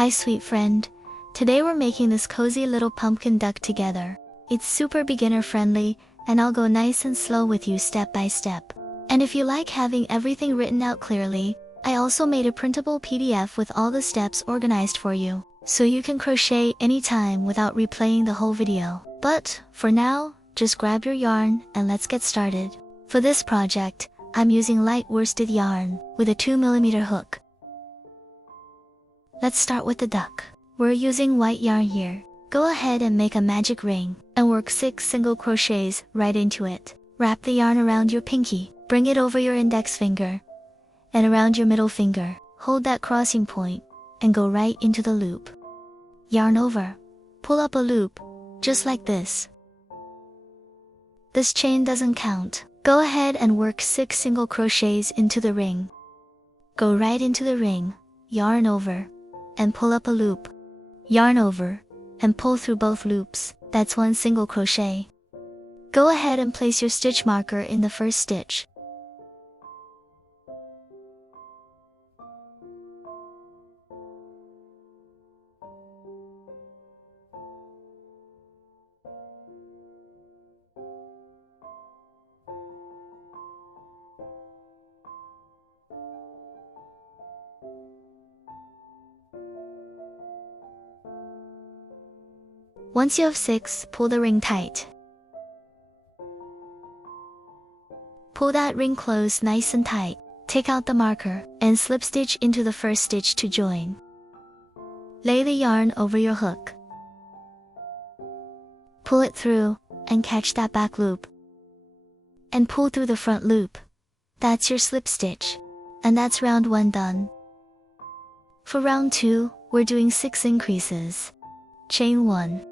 Hi sweet friend. Today we're making this cozy little pumpkin duck together. It's super beginner friendly, and I'll go nice and slow with you step by step. And if you like having everything written out clearly, I also made a printable PDF with all the steps organized for you, so you can crochet anytime without replaying the whole video. But, for now, just grab your yarn and let's get started. For this project, I'm using light worsted yarn with a 2mm hook. Let's start with the duck. We're using white yarn here. Go ahead and make a magic ring, and work 6 single crochets right into it. Wrap the yarn around your pinky, bring it over your index finger, and around your middle finger. Hold that crossing point, and go right into the loop. Yarn over. Pull up a loop, just like this. This chain doesn't count. Go ahead and work 6 single crochets into the ring. Go right into the ring, yarn over, and pull up a loop. Yarn over, and pull through both loops. That's 1 single crochet. Go ahead and place your stitch marker in the first stitch. Once you have 6, pull the ring tight. Pull that ring closed nice and tight. Take out the marker, and slip stitch into the first stitch to join. Lay the yarn over your hook. Pull it through, and catch that back loop. And pull through the front loop. That's your slip stitch. And that's round 1 done. For round 2, we're doing 6 increases. Chain 1.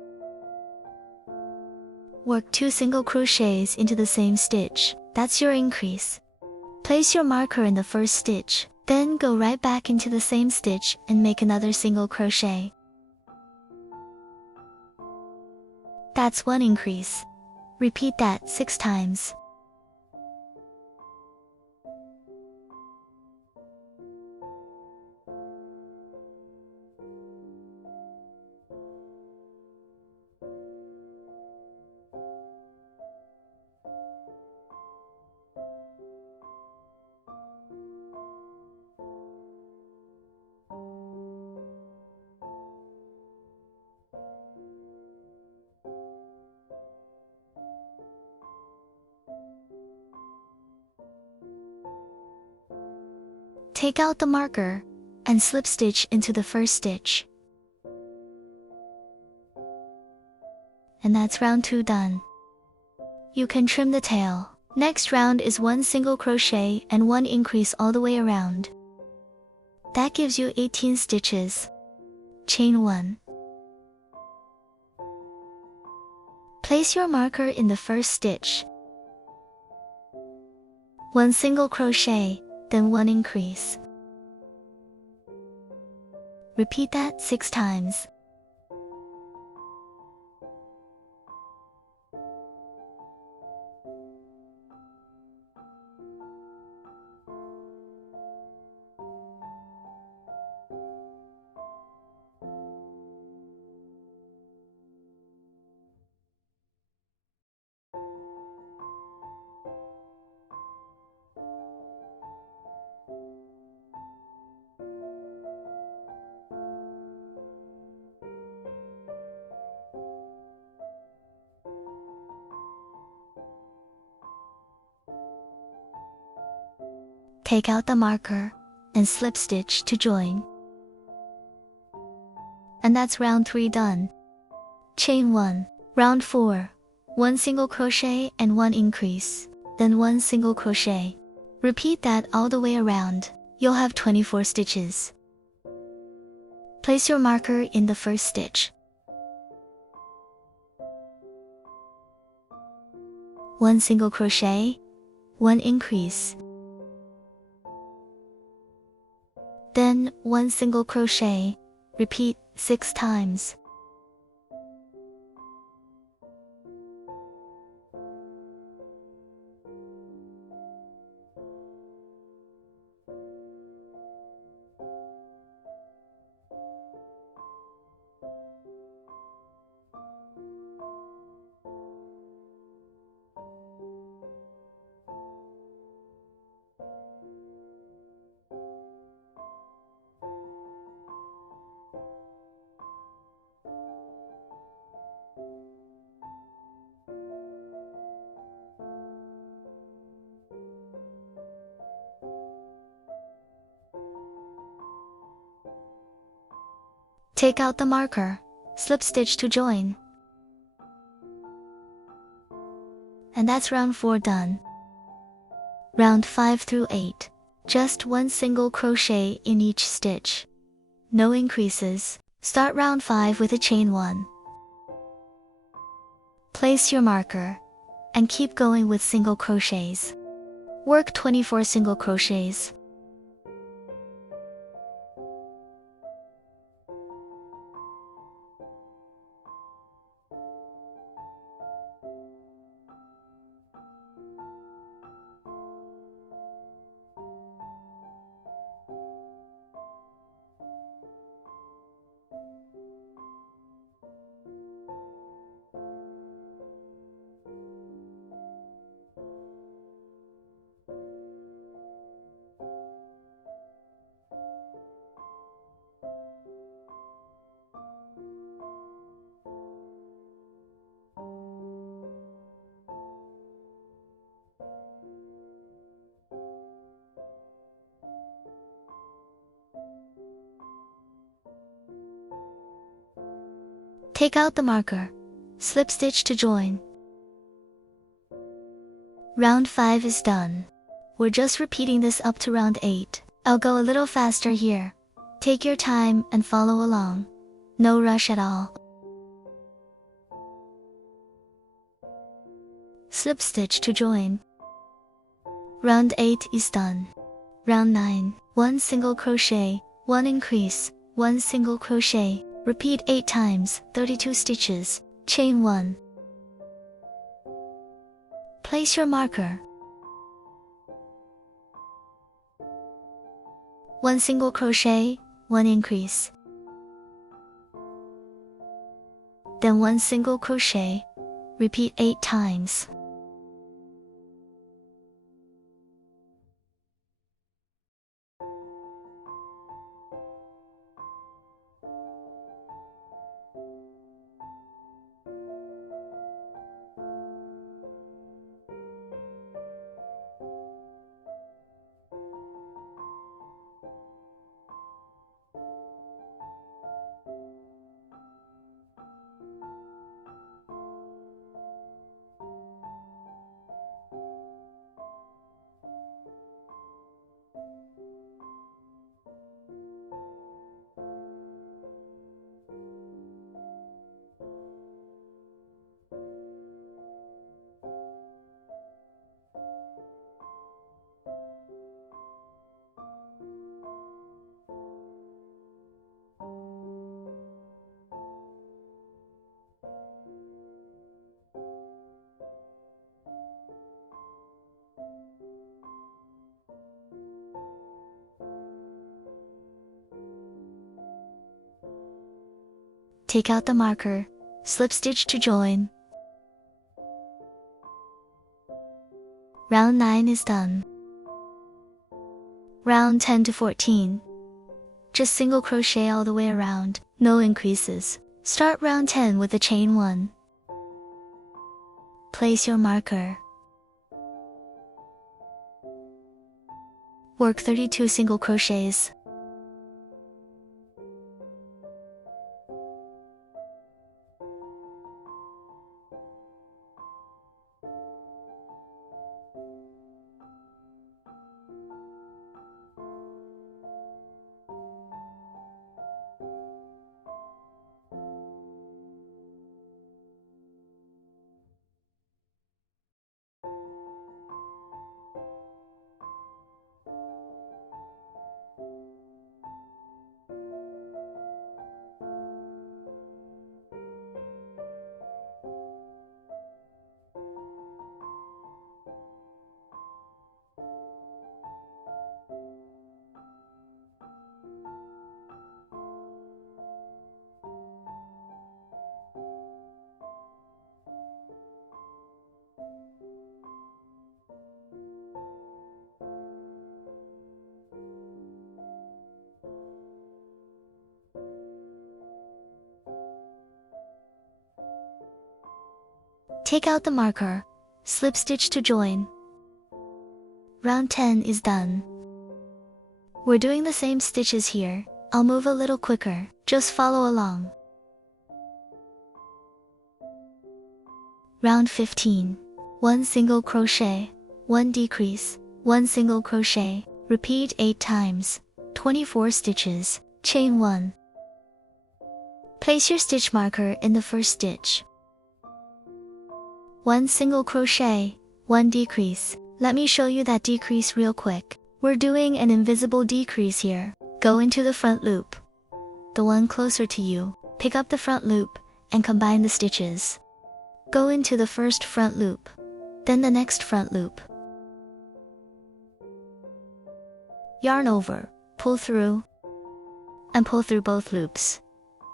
Work 2 single crochets into the same stitch. That's your increase. Place your marker in the first stitch, then go right back into the same stitch and make another single crochet. That's 1 increase. Repeat that 6 times. Take out the marker, and slip stitch into the first stitch. And that's round 2 done. You can trim the tail. Next round is 1 single crochet and 1 increase all the way around. That gives you 18 stitches. Chain 1. Place your marker in the first stitch. 1 single crochet, then 1 increase. Repeat that 6 times. Take out the marker, and slip stitch to join. And that's round 3 done. Chain 1. Round 4. 1 single crochet and 1 increase, then 1 single crochet. Repeat that all the way around. You'll have 24 stitches. Place your marker in the first stitch. 1 single crochet, 1 increase. Then 1 single crochet. Repeat 6 times. Take out the marker, slip stitch to join. And that's round 4 done. Round 5 through 8. Just one single crochet in each stitch. No increases. Start round 5 with a chain 1. Place your marker, and keep going with single crochets. Work 24 single crochets. Take out the marker, slip stitch to join. Round 5 is done. We're just repeating this up to round 8. I'll go a little faster here. Take your time and follow along. No rush at all. Slip stitch to join. Round 8 is done. Round 9. 1 single crochet, 1 increase, 1 single crochet. Repeat 8 times, 32 stitches, chain 1. Place your marker. 1 single crochet, 1 increase. Then 1 single crochet. Repeat 8 times. Take out the marker, slip stitch to join. Round 9 is done. Round 10 to 14. Just single crochet all the way around, no increases. Start round 10 with a chain 1. Place your marker. Work 32 single crochets. Take out the marker, slip stitch to join. Round 10 is done. We're doing the same stitches here, I'll move a little quicker, just follow along. Round 15. 1 single crochet, 1 decrease, 1 single crochet, repeat 8 times, 24 stitches, chain 1. Place your stitch marker in the first stitch. 1 single crochet, 1 decrease. Let me show you that decrease real quick. We're doing an invisible decrease here. Go into the front loop, the one closer to you. Pick up the front loop and combine the stitches. Go into the first front loop, then the next front loop. Yarn over, pull through, and pull through both loops.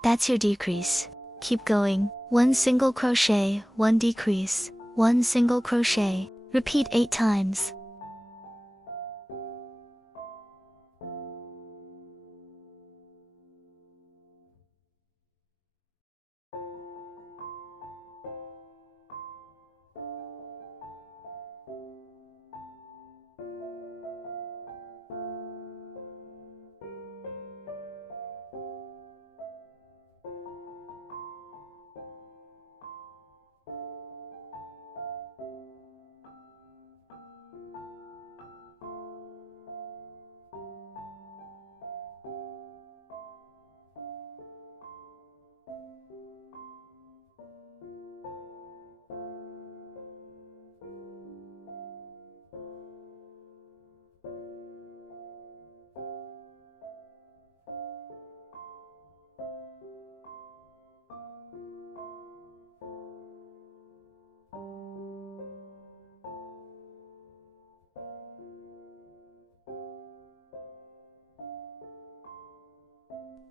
That's your decrease. Keep going. 1 single crochet, 1 decrease, 1 single crochet. Repeat 8 times.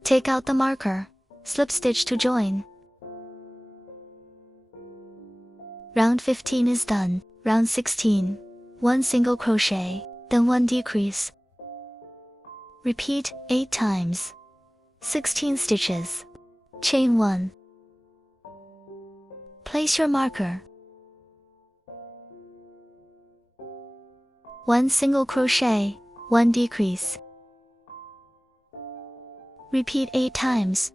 Take out the marker, slip stitch to join. Round 15 is done. Round 16. 1 single crochet, then 1 decrease. Repeat 8 times. 16 stitches. Chain 1. Place your marker. 1 single crochet, 1 decrease. Repeat 8 times.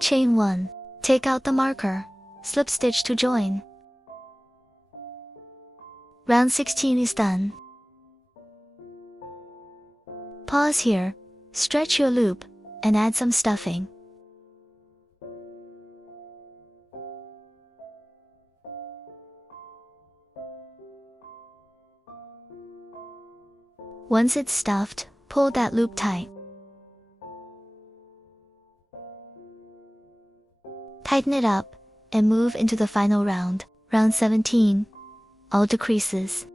Chain 1. Take out the marker, slip stitch to join. Round 16 is done. Pause here, stretch your loop, and add some stuffing. Once it's stuffed, pull that loop tight. Tighten it up, and move into the final round. Round 17. All decreases.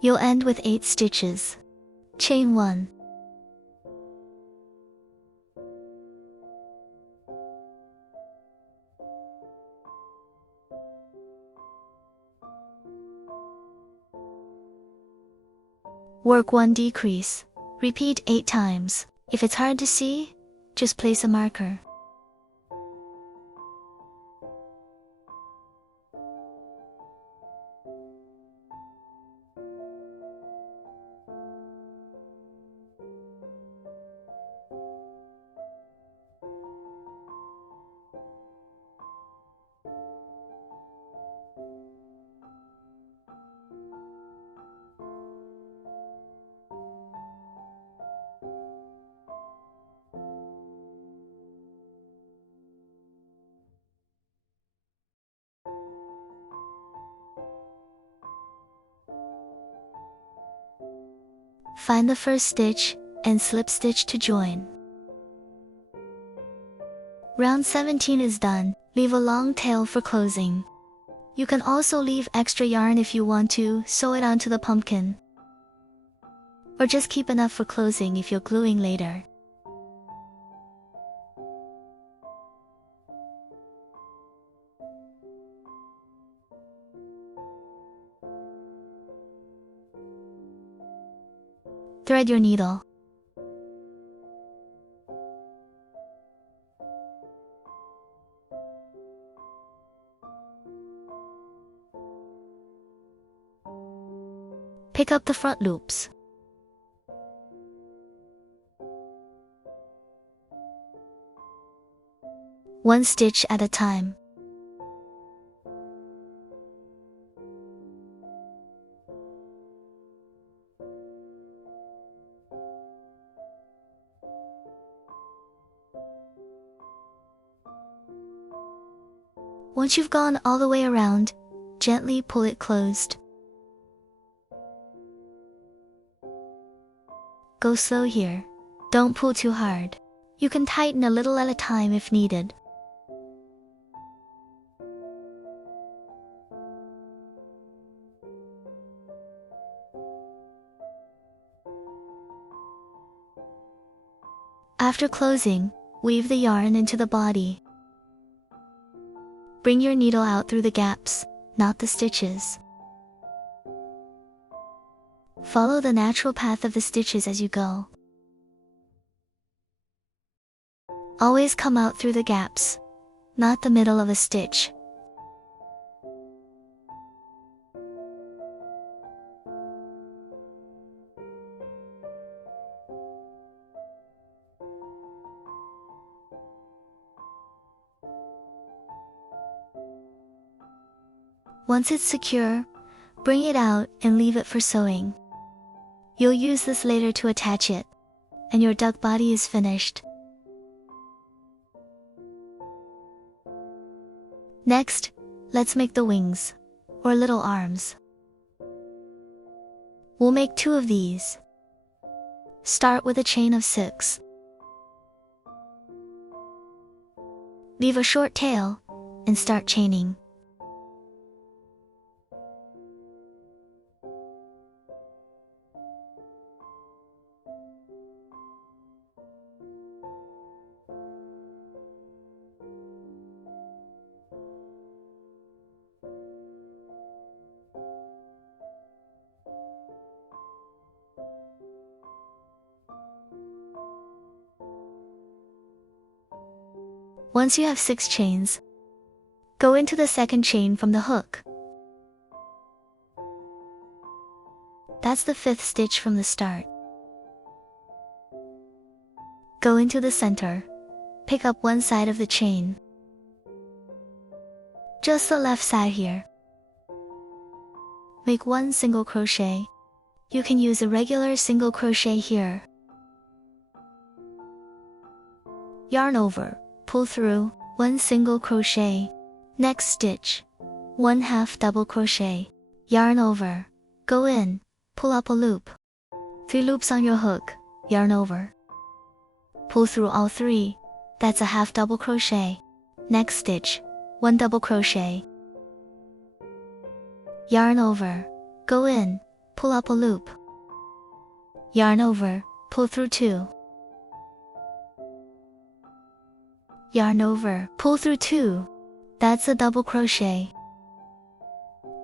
You'll end with 8 stitches. Chain 1. Work 1 decrease. Repeat 8 times. If it's hard to see, just place a marker. Find the first stitch and slip stitch to join. Round 17 is done. Leave a long tail for closing. You can also leave extra yarn if you want to sew it onto the pumpkin. Or just keep enough for closing if you're gluing later. Thread your needle. Pick up the front loops. One stitch at a time. Once you've gone all the way around, gently pull it closed. Go slow here. Don't pull too hard. You can tighten a little at a time if needed. After closing, weave the yarn into the body. Bring your needle out through the gaps, not the stitches. Follow the natural path of the stitches as you go. Always come out through the gaps, not the middle of a stitch. Once it's secure, bring it out and leave it for sewing. You'll use this later to attach it, and your duck body is finished. Next, let's make the wings, or little arms. We'll make 2 of these. Start with a chain of 6. Leave a short tail, and start chaining. Once you have 6 chains, go into the second chain from the hook. That's the 5th stitch from the start. Go into the center. Pick up one side of the chain. Just the left side here. Make 1 single crochet. You can use a regular single crochet here. Yarn over. Pull through, 1 single crochet. Next stitch, 1/2 double crochet. Yarn over, go in, pull up a loop. 3 loops on your hook, yarn over. Pull through all 3, that's a 1/2 double crochet. Next stitch, 1 double crochet. Yarn over, go in, pull up a loop. Yarn over, pull through 2. Yarn over, pull through 2. That's a double crochet.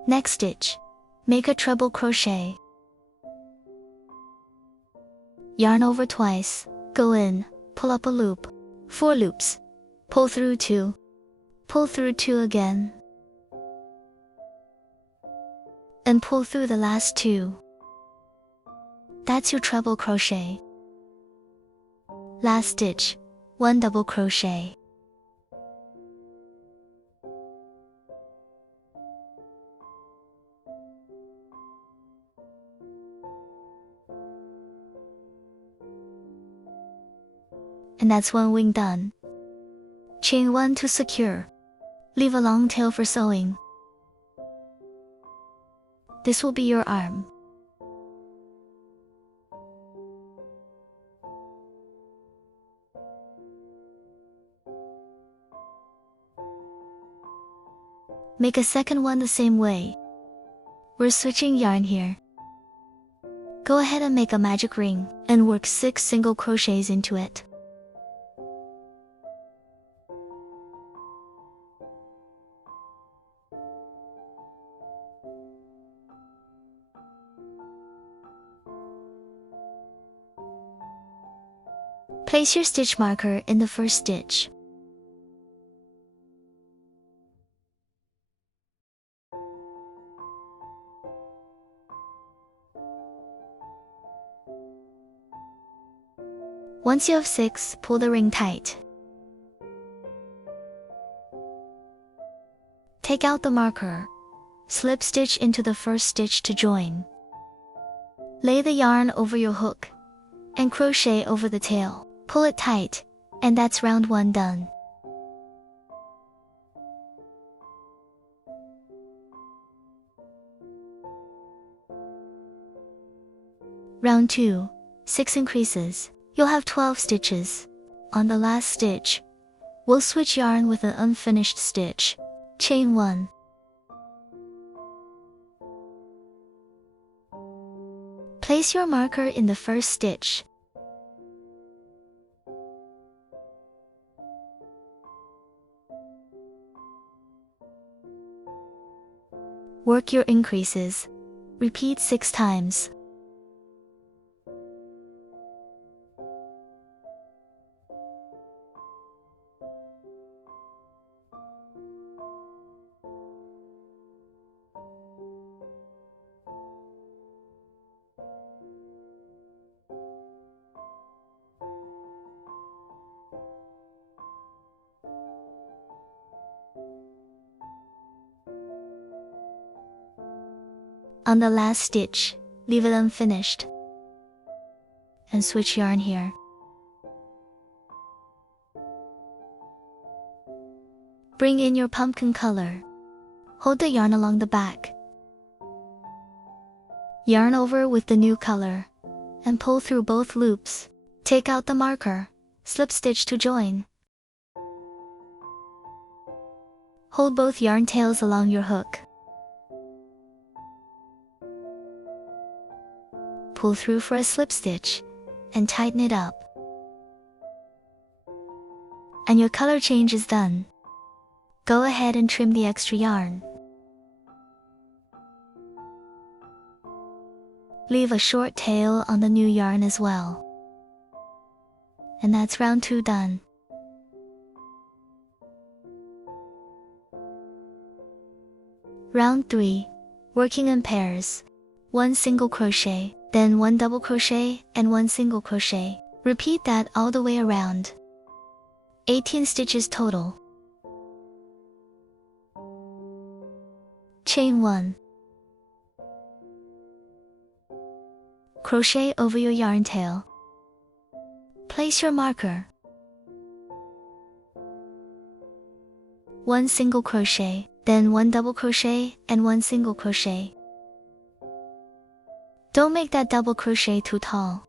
Next stitch, make a treble crochet. Yarn over twice, go in, pull up a loop. 4 loops. Pull through 2. Pull through 2 again. And pull through the last 2. That's your treble crochet. Last stitch, 1 double crochet. And that's 1 wing done. Chain 1 to secure. Leave a long tail for sewing. This will be your arm. Make a second one the same way. We're switching yarn here. Go ahead and make a magic ring, and work 6 single crochets into it. Place your stitch marker in the first stitch. Once you have 6, pull the ring tight. Take out the marker. Slip stitch into the first stitch to join. Lay the yarn over your hook and crochet over the tail. Pull it tight, and that's round 1 done. Round 2, 6 increases. You'll have 12 stitches. On the last stitch, we'll switch yarn with an unfinished stitch. Chain 1. Place your marker in the first stitch. Work your increases. Repeat 6 times. On the last stitch, leave it unfinished. And switch yarn here. Bring in your pumpkin color. Hold the yarn along the back. Yarn over with the new color, and pull through both loops. Take out the marker, slip stitch to join. Hold both yarn tails along your hook. Pull through for a slip stitch, and tighten it up. And your color change is done. Go ahead and trim the extra yarn. Leave a short tail on the new yarn as well. And that's round 2 done. Round 3, working in pairs. 1 single crochet, then 1 double crochet and 1 single crochet. Repeat that all the way around. 18 stitches total. Chain 1. Crochet over your yarn tail. Place your marker. 1 single crochet, then 1 double crochet and 1 single crochet. Don't make that double crochet too tall.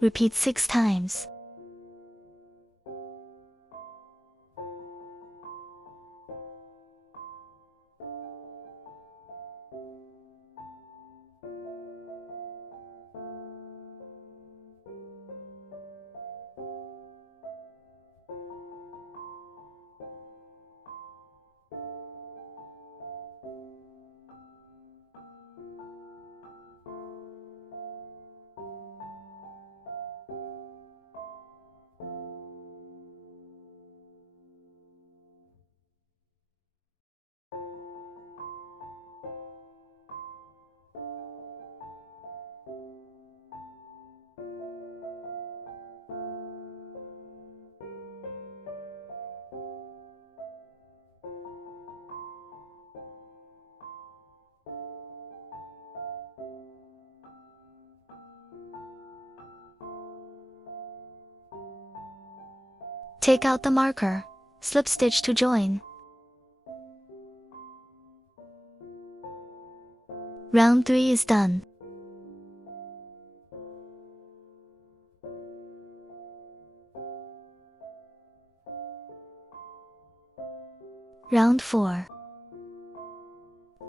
Repeat 6 times. Take out the marker, slip stitch to join. Round 3 is done. 4.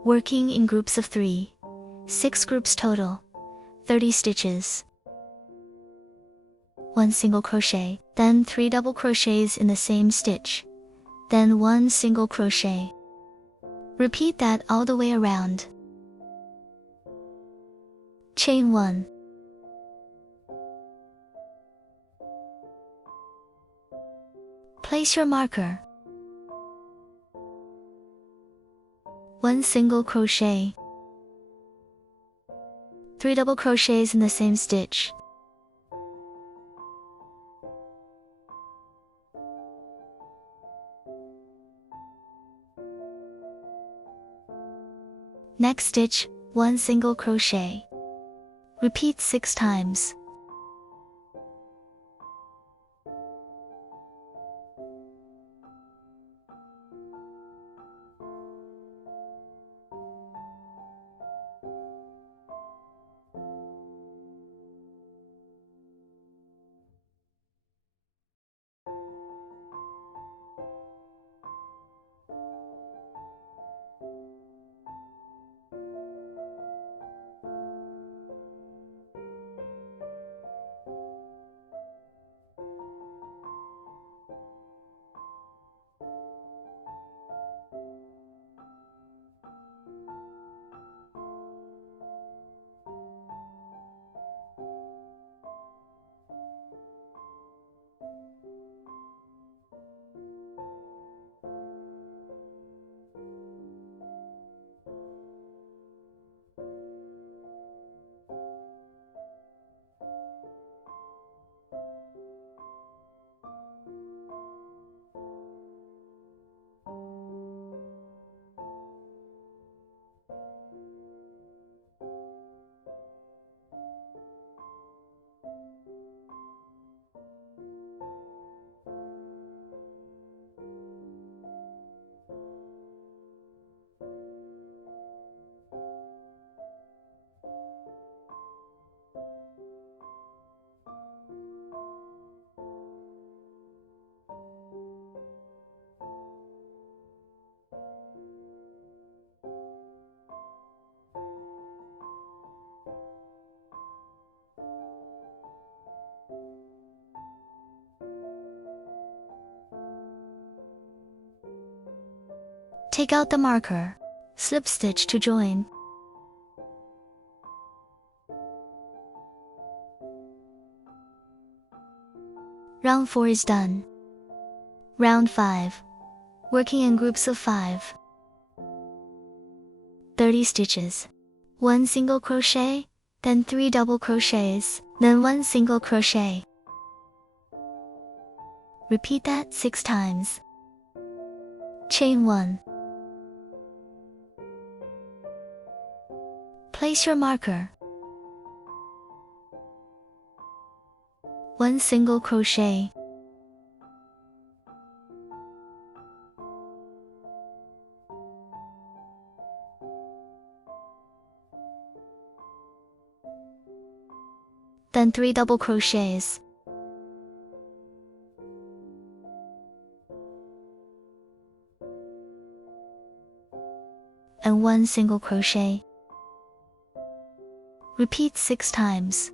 Working in groups of 3. 6 groups total. 30 stitches. 1 single crochet, then 3 double crochets in the same stitch, then 1 single crochet. Repeat that all the way around. Chain 1. Place your marker. 1 single crochet. 3 double crochets in the same stitch. Next stitch, 1 single crochet. Repeat 6 times. Take out the marker. Slip stitch to join. Round 4 is done. Round 5. Working in groups of 5. 30 stitches. 1 single crochet, then 3 double crochets, then 1 single crochet. Repeat that 6 times. Chain 1. Place your marker. 1 single crochet. Then 3 double crochets. And 1 single crochet. Repeat 6 times.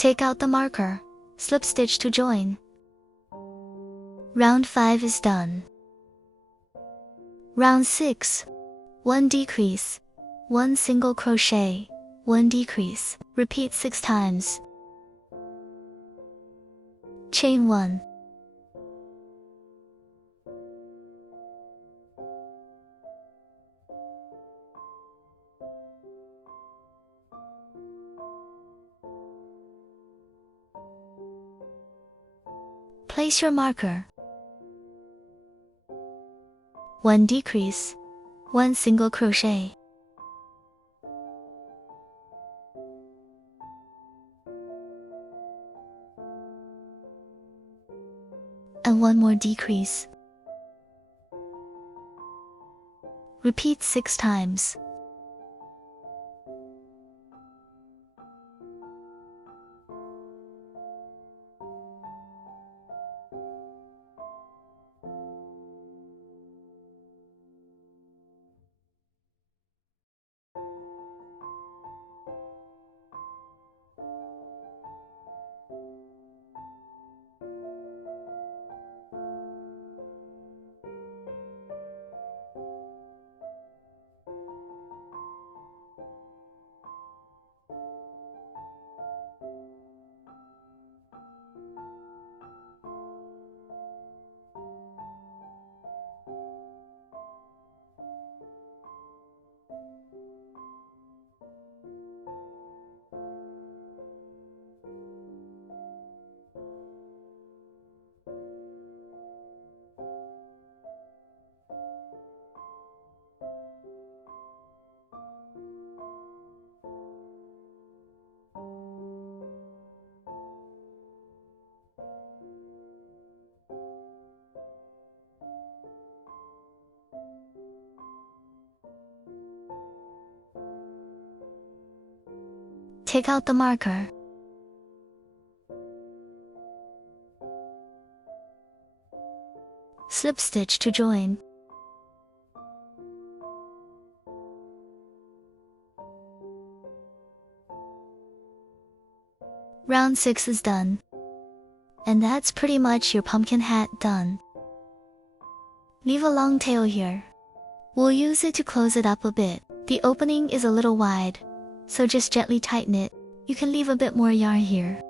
Take out the marker, slip stitch to join. Round 5 is done. Round 6. 1 decrease, 1 single crochet, 1 decrease. Repeat 6 times. Chain 1. Place your marker. 1 decrease, 1 single crochet. And 1 more decrease. Repeat 6 times. Take out the marker. Slip stitch to join. Round 6 is done. And that's pretty much your pumpkin hat done. Leave a long tail here. We'll use it to close it up a bit. The opening is a little wide, so just gently tighten it. You can leave a bit more yarn here.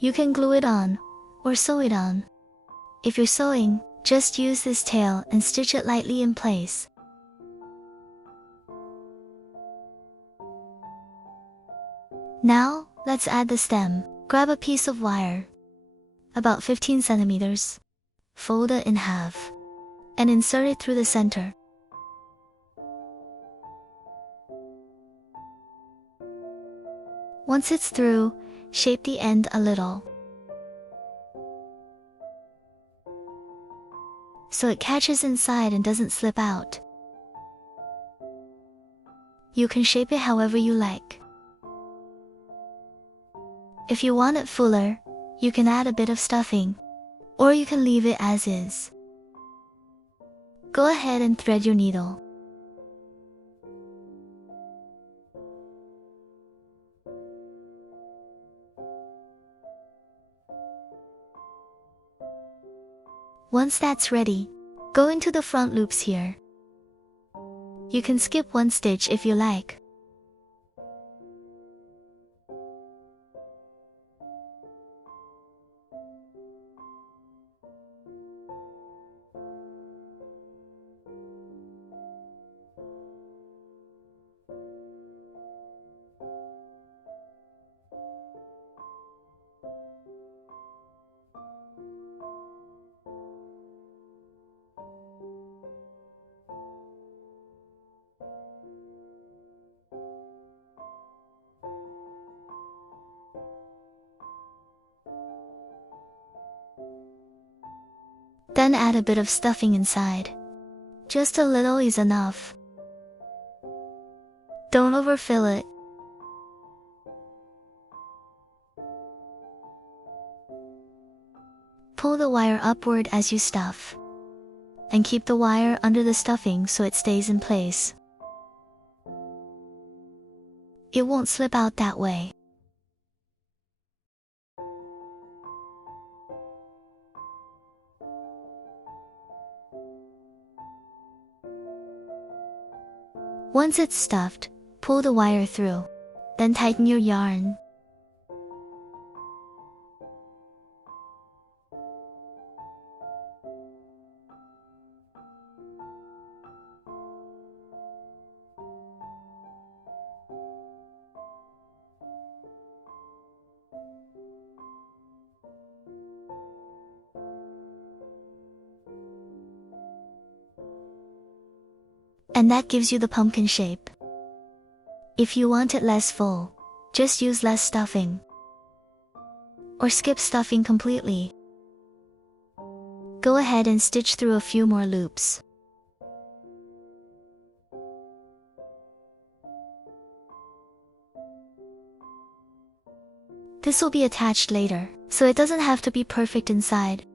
You can glue it on, or sew it on. If you're sewing, just use this tail and stitch it lightly in place. Now, let's add the stem. Grab a piece of wire, about 15 centimeters. Fold it in half, and insert it through the center. Once it's through, shape the end a little, so it catches inside and doesn't slip out. You can shape it however you like. If you want it fuller, you can add a bit of stuffing, or you can leave it as is. Go ahead and thread your needle. Once that's ready, go into the front loops here. You can skip 1 stitch if you like. Then add a bit of stuffing inside. Just a little is enough. Don't overfill it. Pull the wire upward as you stuff, and keep the wire under the stuffing so it stays in place. It won't slip out that way. Once it's stuffed, pull the wire through. Then tighten your yarn. And that gives you the pumpkin shape. If you want it less full, just use less stuffing. Or skip stuffing completely. Go ahead and stitch through a few more loops. This will be attached later, so it doesn't have to be perfect inside.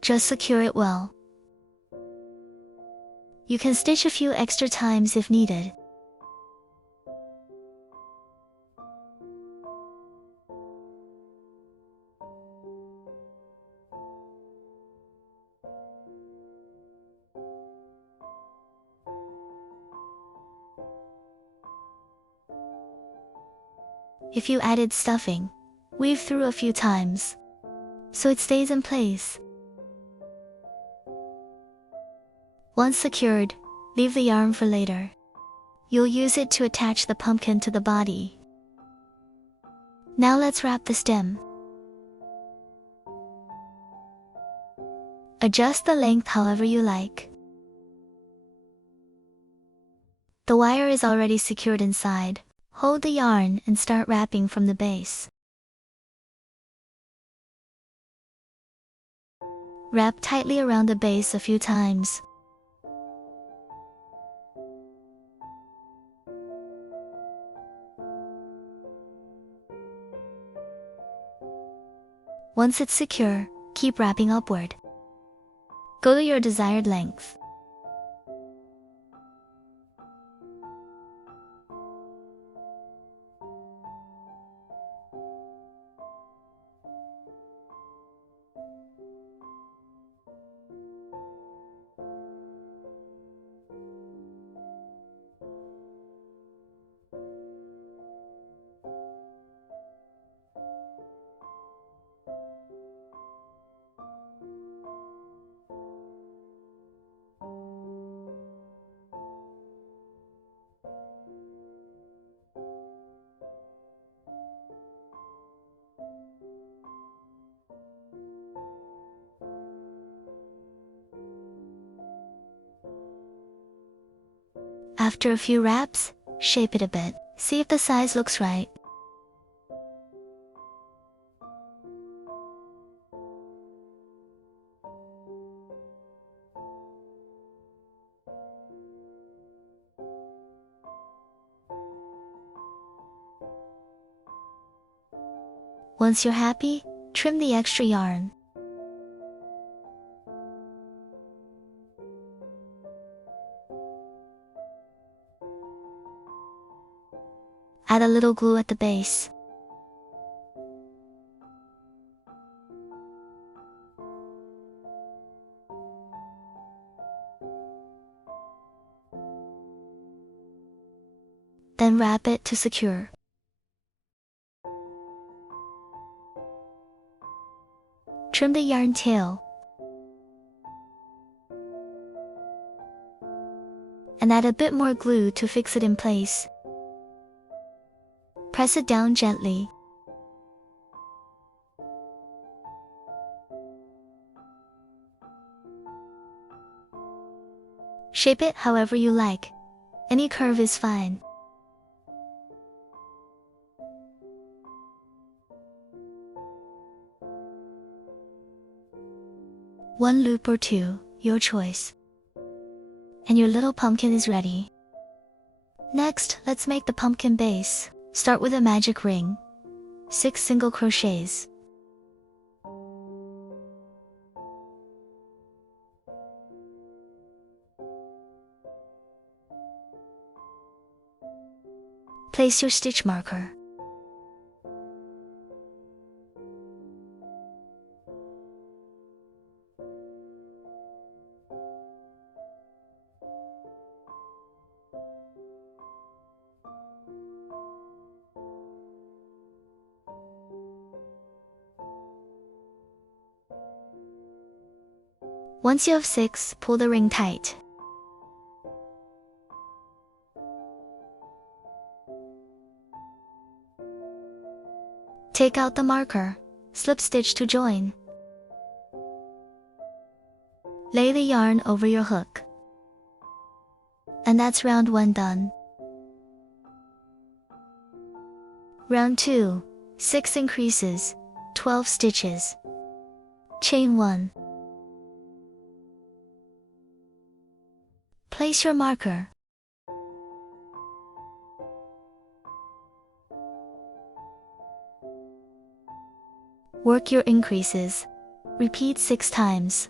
Just secure it well. You can stitch a few extra times if needed. If you added stuffing, weave through a few times, so it stays in place. Once secured, leave the yarn for later. You'll use it to attach the pumpkin to the body. Now let's wrap the stem. Adjust the length however you like. The wire is already secured inside. Hold the yarn and start wrapping from the base. Wrap tightly around the base a few times. Once it's secure, keep wrapping upward. Go to your desired length. After a few wraps, shape it a bit. See if the size looks right. Once you're happy, trim the extra yarn. Add a little glue at the base. Then wrap it to secure. Trim the yarn tail. And add a bit more glue to fix it in place. Press it down gently. Shape it however you like. Any curve is fine. One loop or two, your choice. And your little pumpkin is ready. Next, let's make the pumpkin base. Start with a magic ring. 6 single crochets. Place your stitch marker. Once you have 6, pull the ring tight. Take out the marker, slip stitch to join. Lay the yarn over your hook. And that's round 1 done. Round 2, 6 increases, 12 stitches. Chain 1. Place your marker. Work your increases. Repeat 6 times.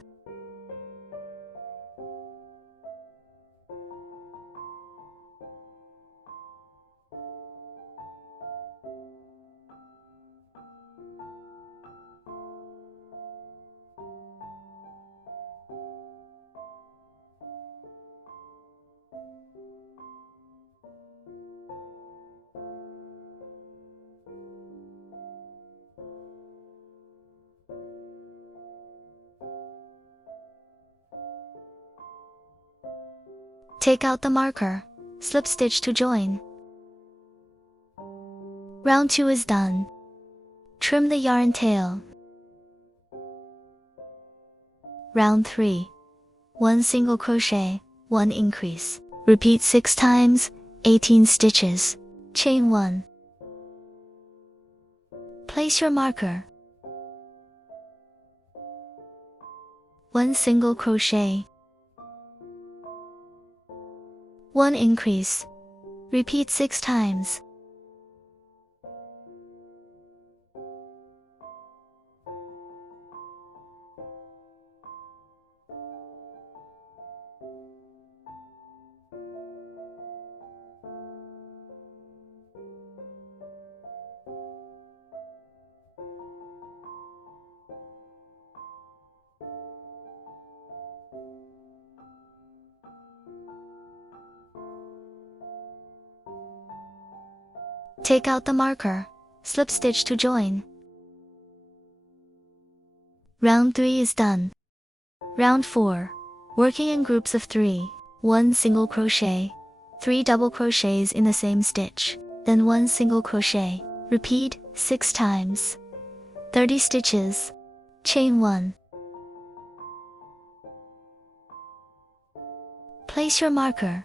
Take out the marker, slip stitch to join. Round 2 is done. Trim the yarn tail. Round 3. 1 single crochet, 1 increase. Repeat 6 times, 18 stitches. Chain 1. Place your marker. 1 single crochet. 1 increase. Repeat 6 times. Take out the marker, slip stitch to join. Round 3 is done. Round 4. Working in groups of 3. 1 single crochet, 3 double crochets in the same stitch, then 1 single crochet. Repeat 6 times. 30 stitches. Chain 1. Place your marker.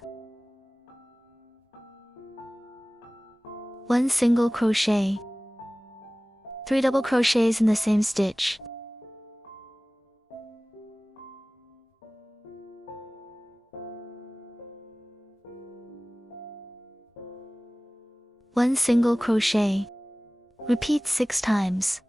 1 single crochet, 3 double crochets in the same stitch. One single crochet. Repeat 6 times.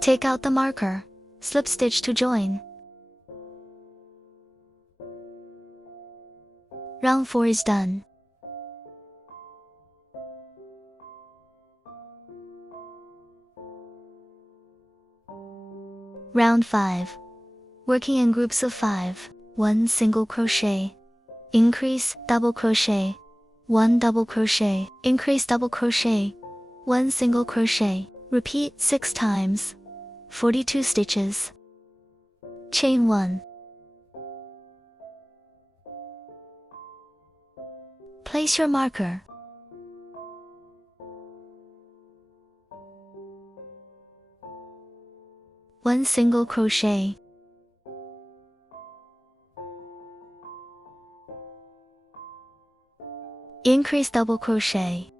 Take out the marker, slip stitch to join. Round 4 is done. Round 5. Working in groups of 5. 1 single crochet, increase, double crochet, 1 double crochet, increase, double crochet, 1 single crochet. Repeat 6 times. 42 stitches. Chain 1. Place your marker. One single crochet. Increase, double crochet.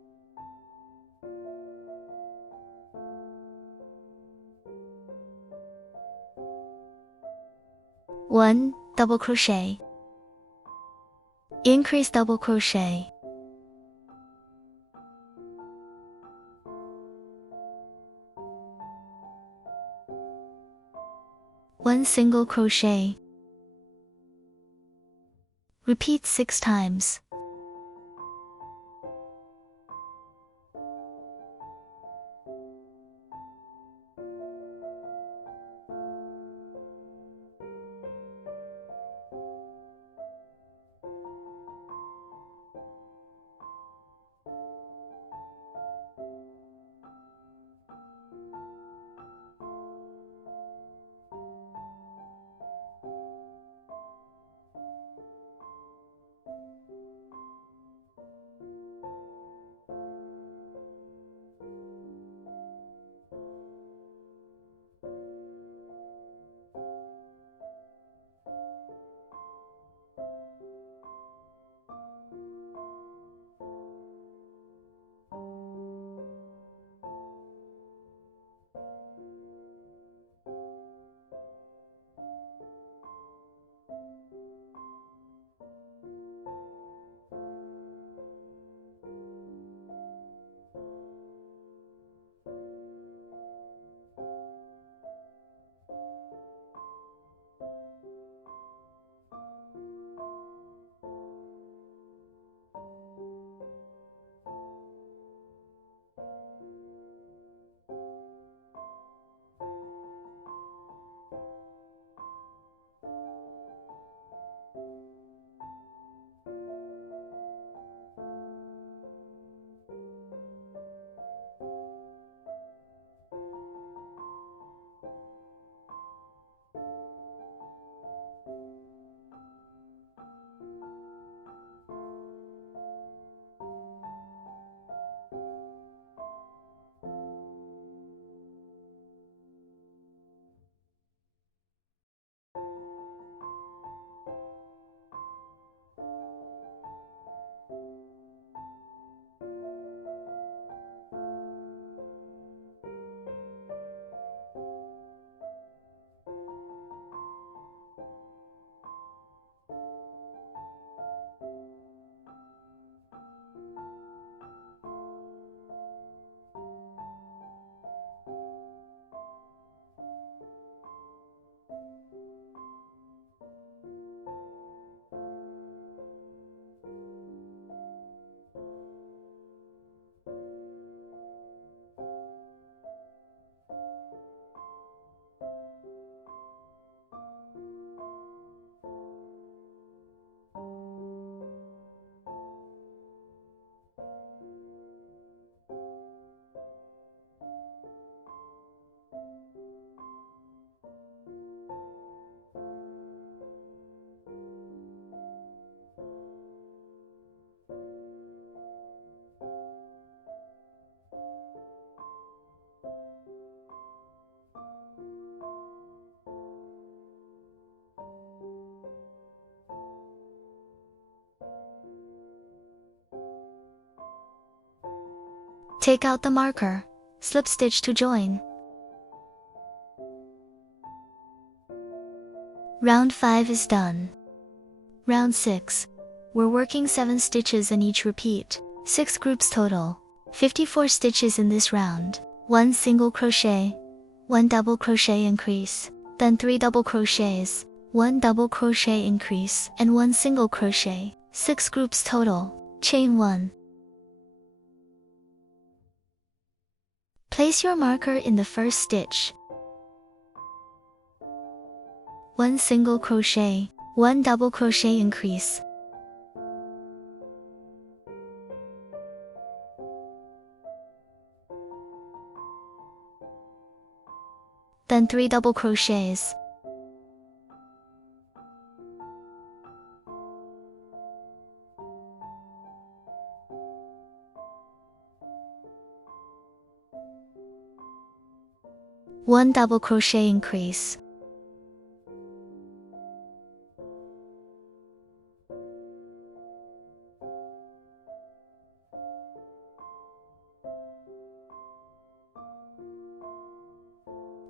One double crochet. Increase, double crochet. One single crochet. Repeat 6 times. Take out the marker, slip stitch to join. Round 5 is done. Round 6. We're working 7 stitches in each repeat, 6 groups total, 54 stitches in this round, 1 single crochet, 1 double crochet increase, then 3 double crochets, 1 double crochet increase, and 1 single crochet, 6 groups total, chain 1. Place your marker in the first stitch. 1 single crochet, 1 double crochet increase. Then 3 double crochets. One double crochet increase.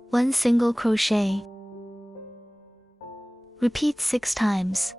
One single crochet. Repeat 6 times.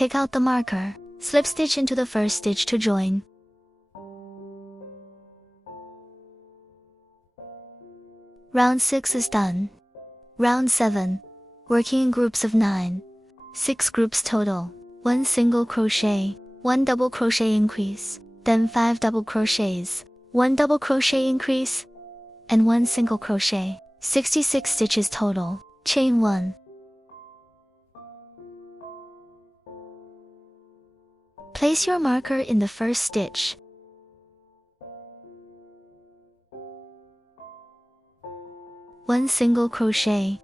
Take out the marker, slip stitch into the first stitch to join. Round 6 is done. Round 7, working in groups of 9. 6 groups total, 1 single crochet, 1 double crochet increase, then 5 double crochets, 1 double crochet increase, and 1 single crochet. 66 stitches total. Chain 1. Place your marker in the first stitch. One single crochet.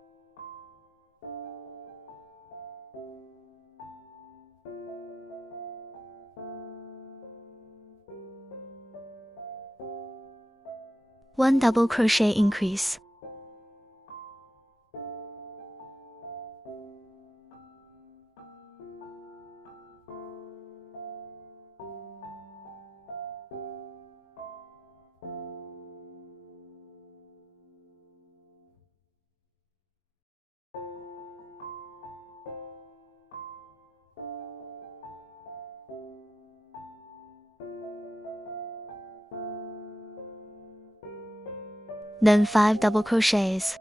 One double crochet increase. Then 5 double crochets.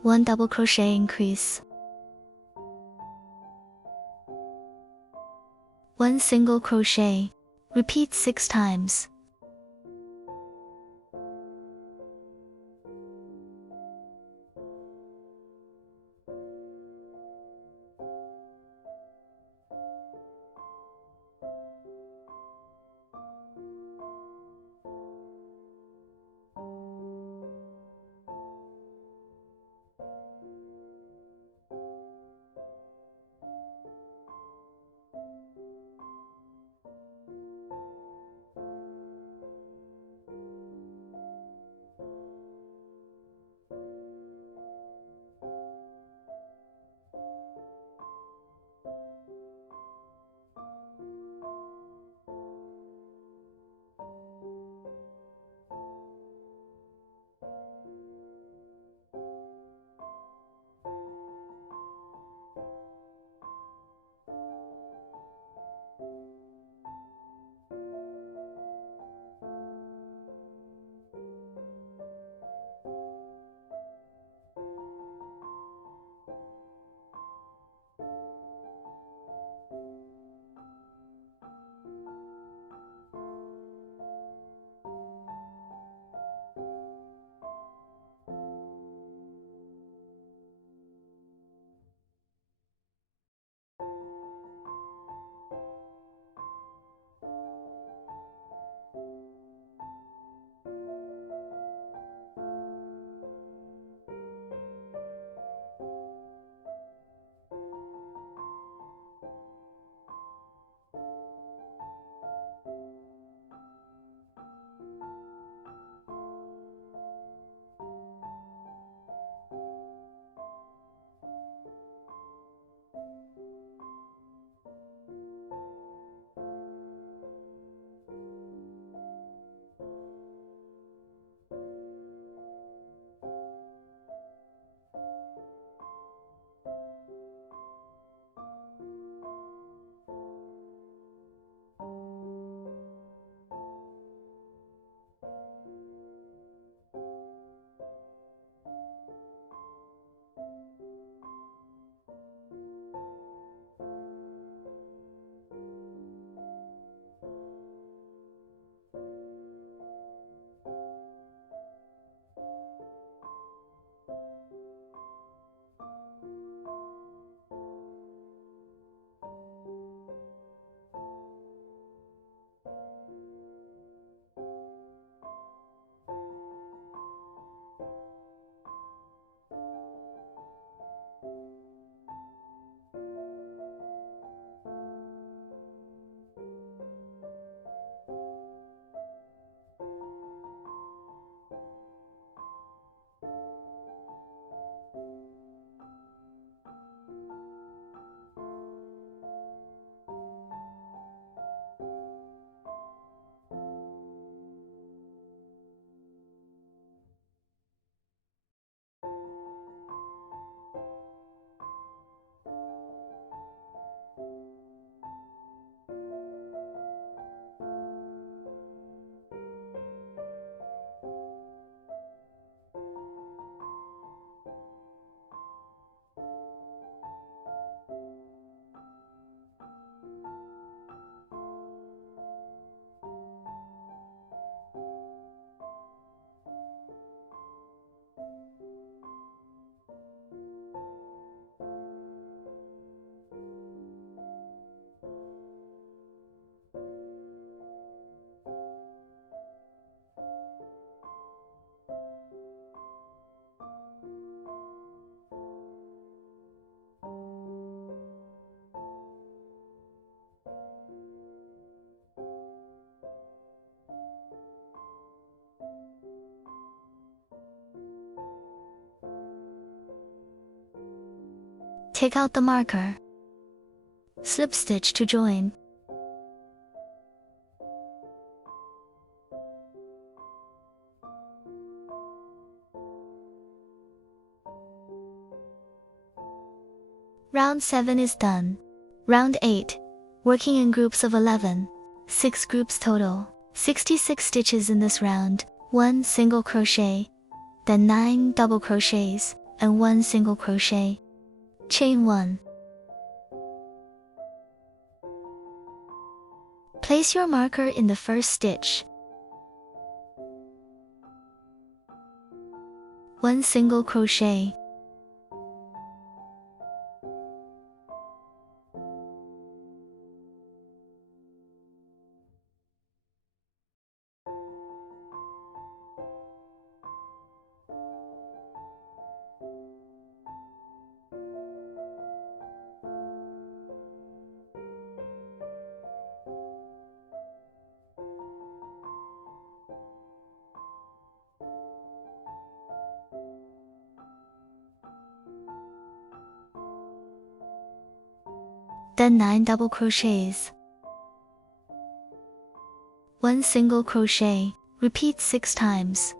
One double crochet increase. One single crochet. Repeat 6 times. Take out the marker. Slip stitch to join. Round 7 is done. Round 8. Working in groups of 11. 6 groups total. 66 stitches in this round. 1 single crochet, then 9 double crochets, and 1 single crochet. Chain 1. Place your marker in the first stitch. 1 single crochet. Then 9 double crochets. 1 single crochet. Repeat 6 times.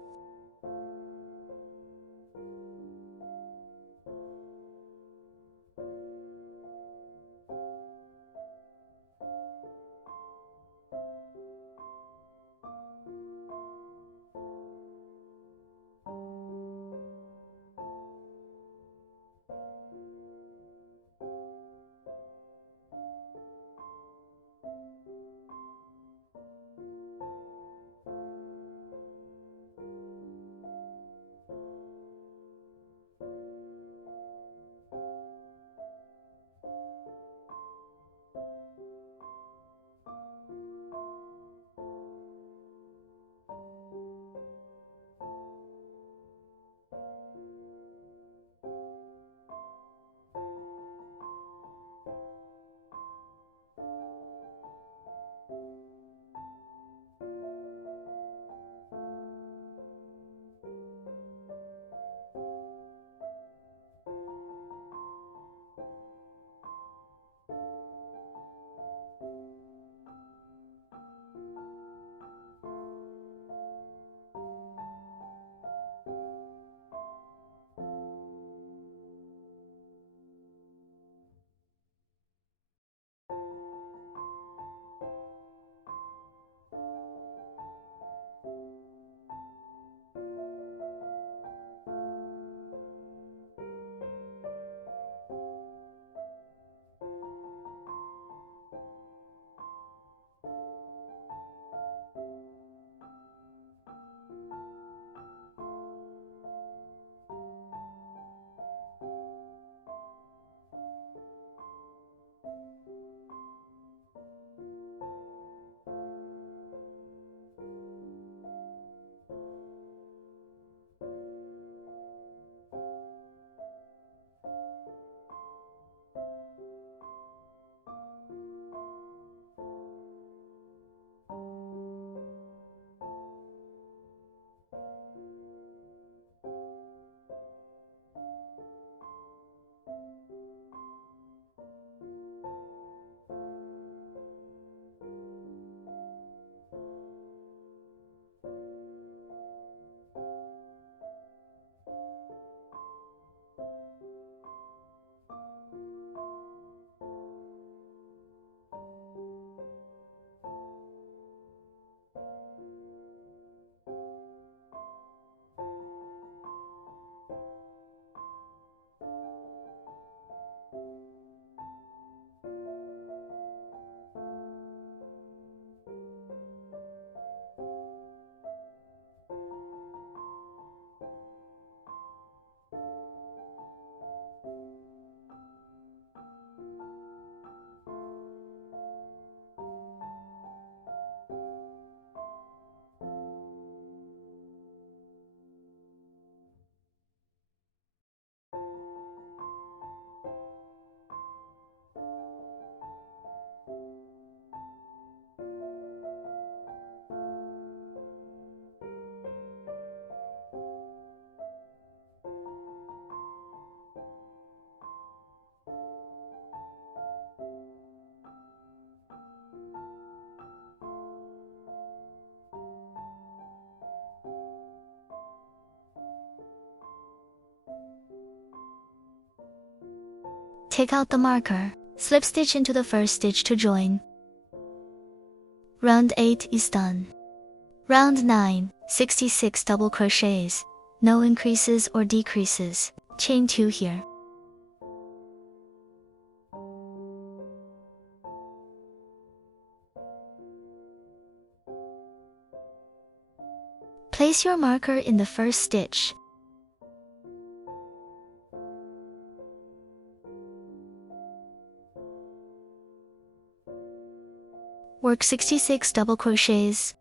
Take out the marker. Slip stitch into the first stitch to join. Round 8 is done. Round 9, 66 double crochets. No increases or decreases. Chain 2 here. Place your marker in the first stitch. Work 66 double crochets.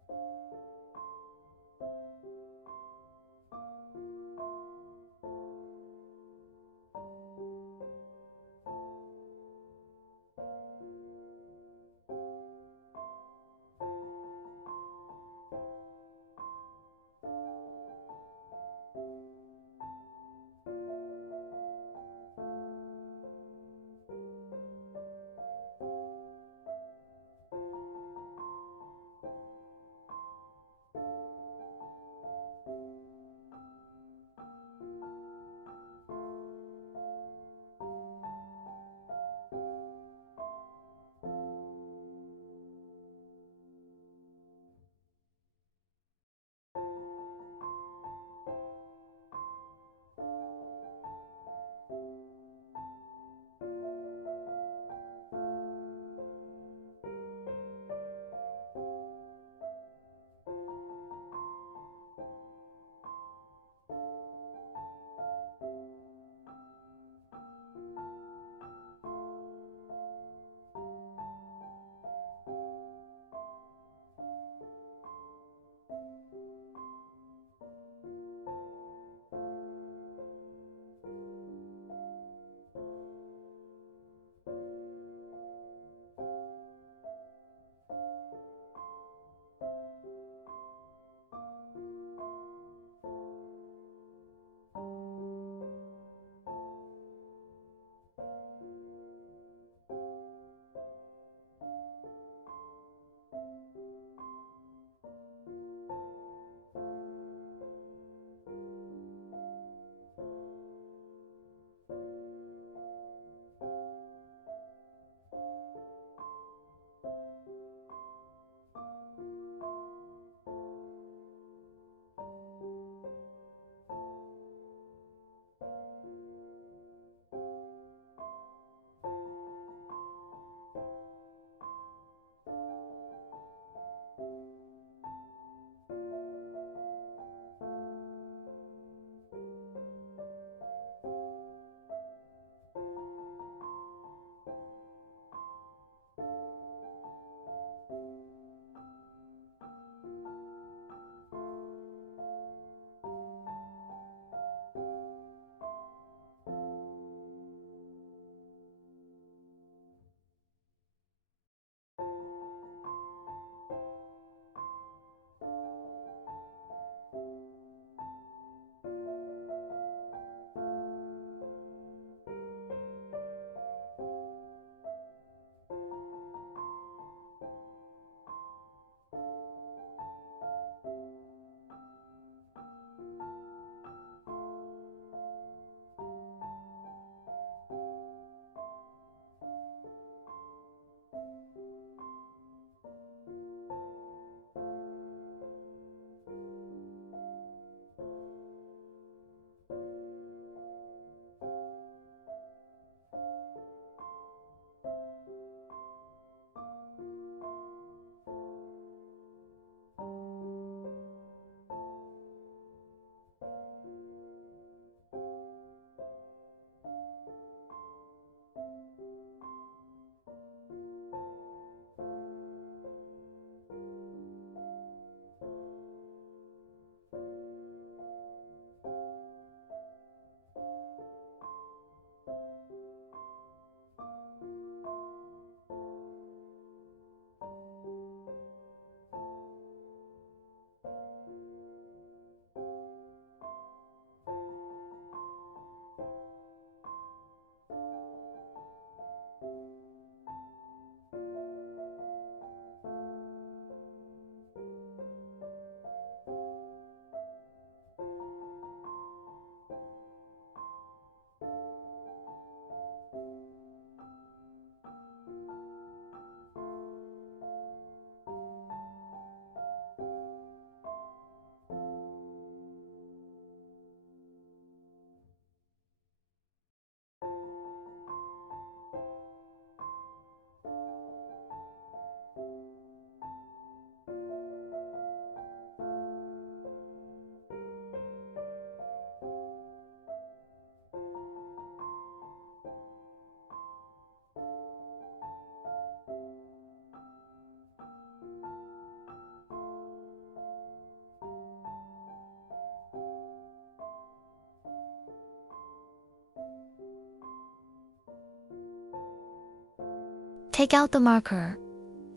Take out the marker.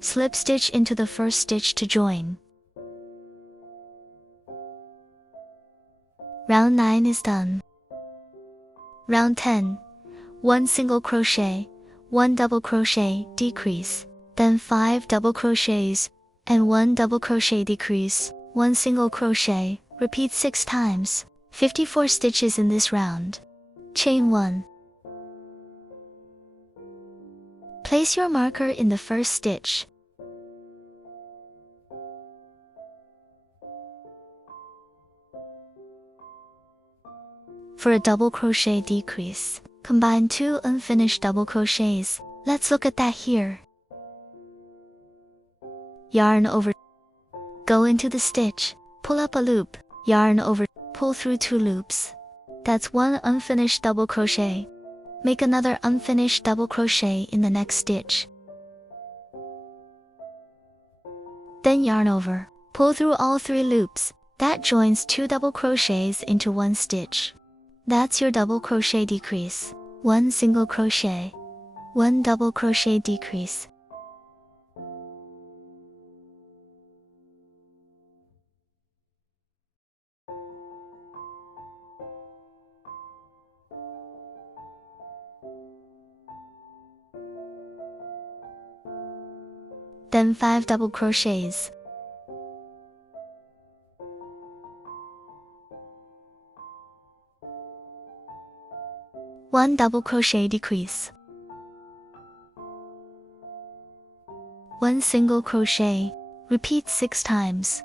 Slip stitch into the first stitch to join. Round 9 is done. Round 10. 1 single crochet, 1 double crochet, decrease, then 5 double crochets, and 1 double crochet decrease, 1 single crochet, repeat 6 times, 54 stitches in this round. Chain 1. Place your marker in the first stitch. For a double crochet decrease, combine 2 unfinished double crochets. Let's look at that here. Yarn over, go into the stitch, pull up a loop, yarn over, pull through 2 loops. That's 1 unfinished double crochet. Make another unfinished double crochet in the next stitch. Then yarn over, pull through all 3 loops. That joins 2 double crochets into 1 stitch. That's your double crochet decrease. 1 single crochet, 1 double crochet decrease. Then 5 double crochets. One double crochet decrease. 1 single crochet, repeat 6 times.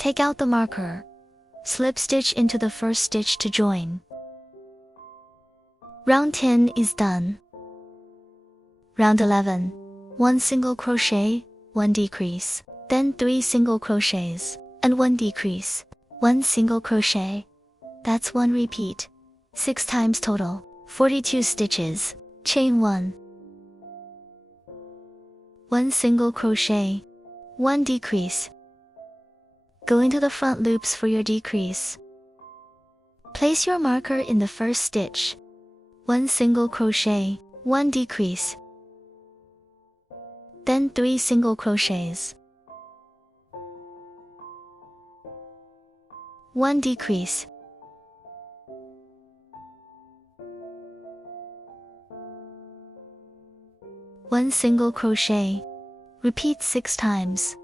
Take out the marker. Slip stitch into the first stitch to join. Round 10 is done. Round 11. 1 single crochet, 1 decrease, then 3 single crochets, and 1 decrease, 1 single crochet. That's 1 repeat. 6 times total, 42 stitches. Chain 1. 1 single crochet, 1 decrease. Go into the front loops for your decrease. Place your marker in the first stitch. 1 single crochet, 1 decrease, then 3 single crochets, 1 decrease, 1 single crochet. Repeat 6 times.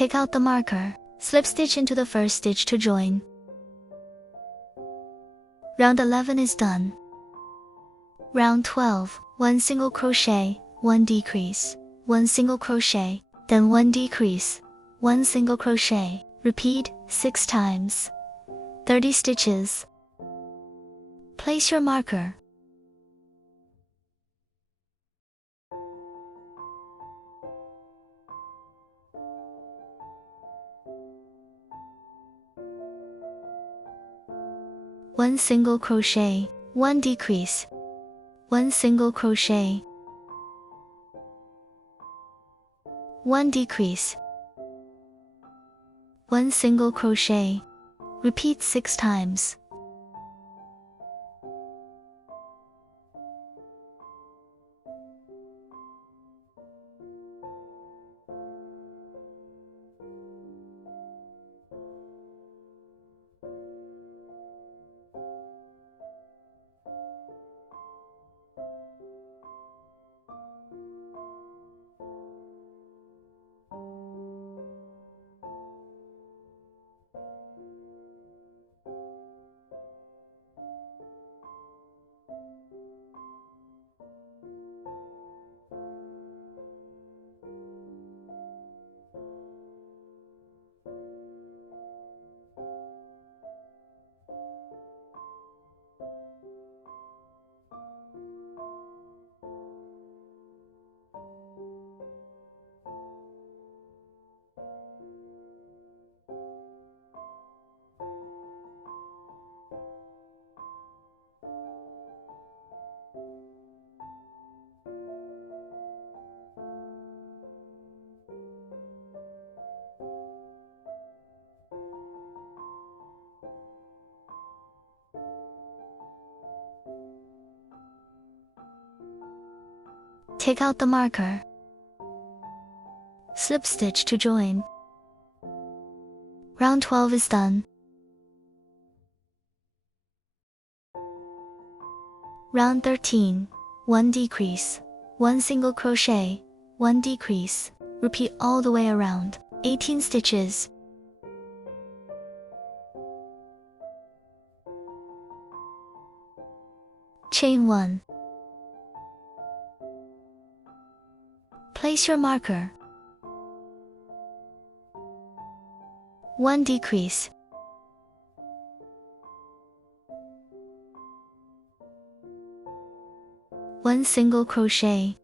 Take out the marker. Slip stitch into the first stitch to join. Round 11 is done. Round 12. 1 single crochet, 1 decrease, 1 single crochet, then 1 decrease, 1 single crochet. Repeat 6 times. 30 stitches. Place your marker. One single crochet, 1 decrease, 1 single crochet, 1 decrease, 1 single crochet. Repeat 6 times. Take out the marker. Slip stitch to join. Round 12 is done. Round 13, 1 decrease, 1 single crochet, 1 decrease. Repeat all the way around, 18 stitches. Chain 1. Place your marker. 1 decrease. 1 single crochet.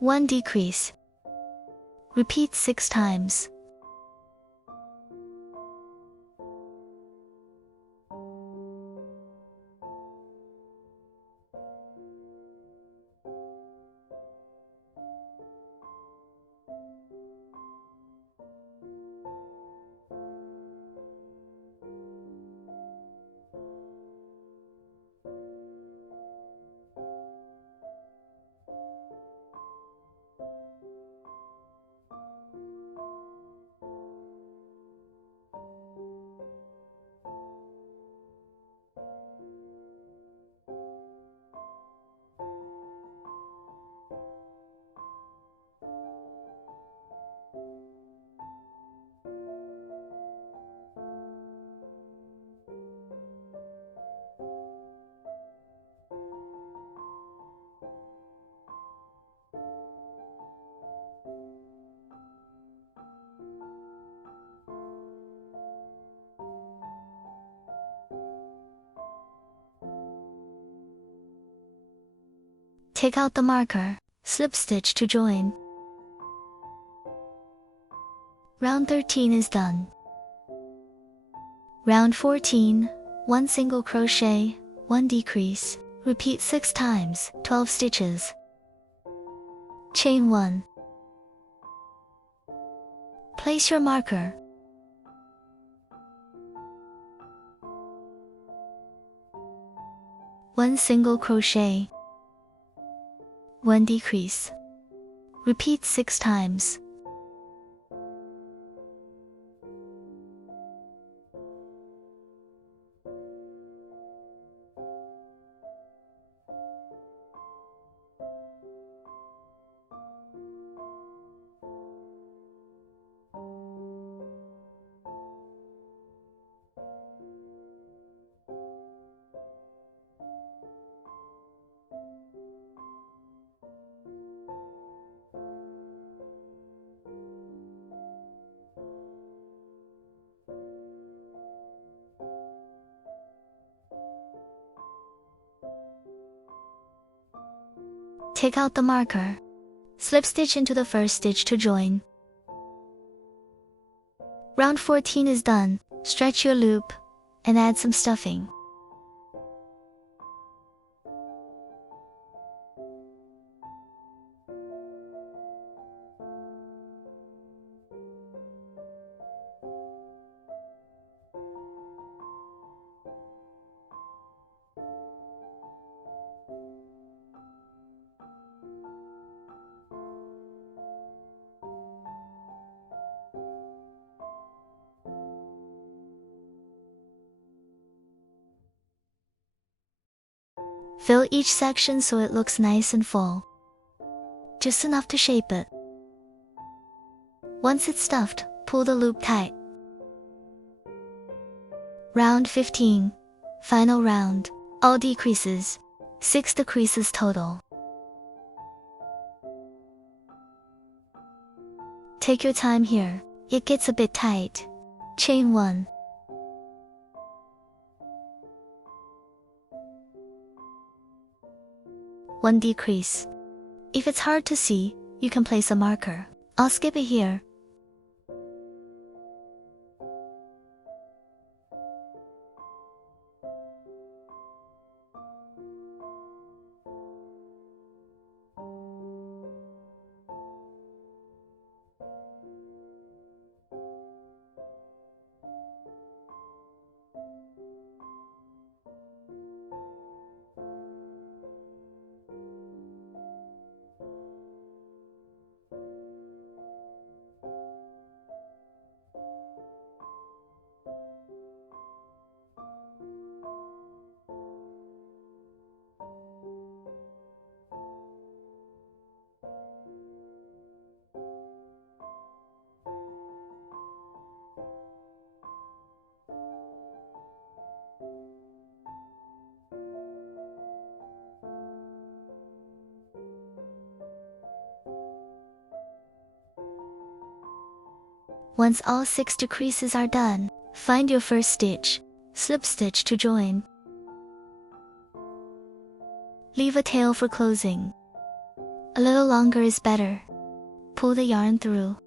1 decrease. Repeat 6 times. Take out the marker, slip stitch to join. Round 13 is done. Round 14, 1 single crochet, 1 decrease. Repeat 6 times, 12 stitches. Chain 1. Place your marker. 1 single crochet, 1 decrease. Repeat 6 times. Take out the marker. Slip stitch into the first stitch to join. Round 14 is done. Stretch your loop and add some stuffing. Fill each section so it looks nice and full. Just enough to shape it. Once it's stuffed, pull the loop tight. Round 15. Final round. All decreases. 6 decreases total. Take your time here. It gets a bit tight. Chain 1. One decrease. If it's hard to see, you can place a marker. I'll skip it here. Once all 6 decreases are done, find your first stitch, slip stitch to join. Leave a tail for closing. A little longer is better. Pull the yarn through.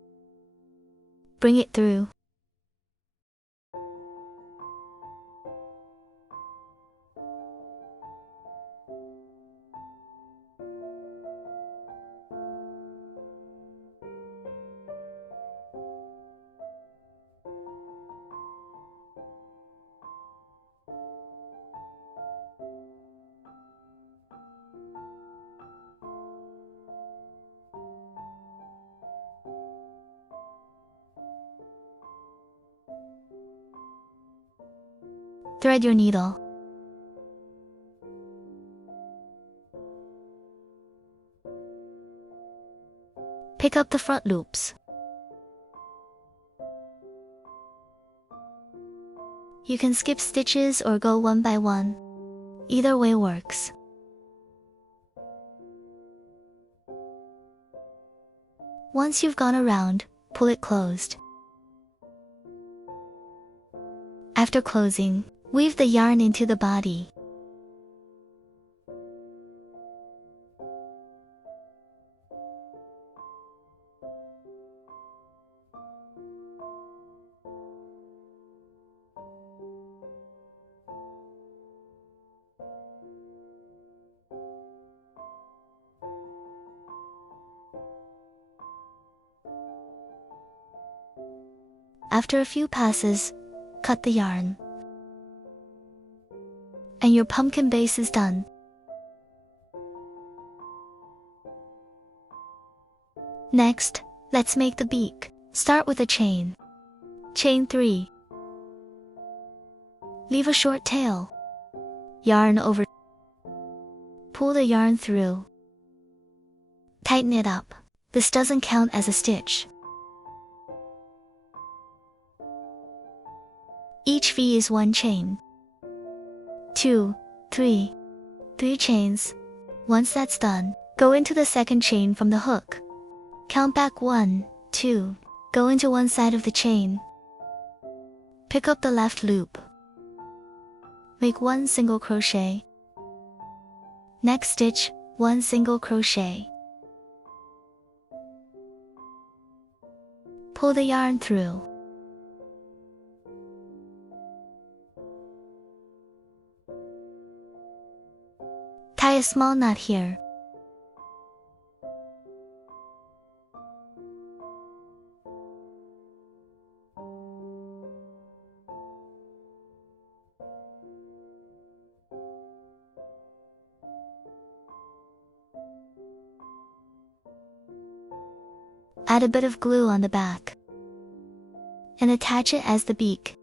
Bring it through. Thread your needle. Pick up the front loops. You can skip stitches or go one by one. Either way works. Once you've gone around, pull it closed. After closing, weave the yarn into the body. After a few passes, cut the yarn. And your pumpkin base is done. Next, let's make the beak. Start with a chain. Chain 3. Leave a short tail. Yarn over. Pull the yarn through. Tighten it up. This doesn't count as a stitch. Each V is 1 chain. 2, 3. 3 chains. Once that's done, go into the second chain from the hook. Count back 1, 2. Go into one side of the chain. Pick up the left loop. Make 1 single crochet. Next stitch, 1 single crochet. Pull the yarn through. Tie a small knot here. Add a bit of glue on the back and attach it as the beak.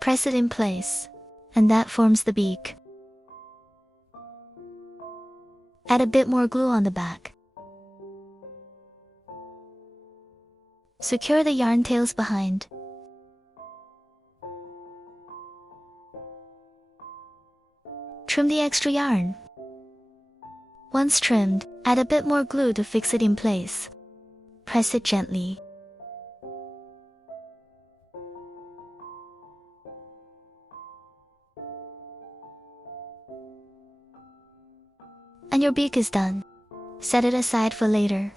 Press it in place, and that forms the beak. Add a bit more glue on the back. Secure the yarn tails behind. Trim the extra yarn. Once trimmed, add a bit more glue to fix it in place. Press it gently. And your beak is done. Set it aside for later.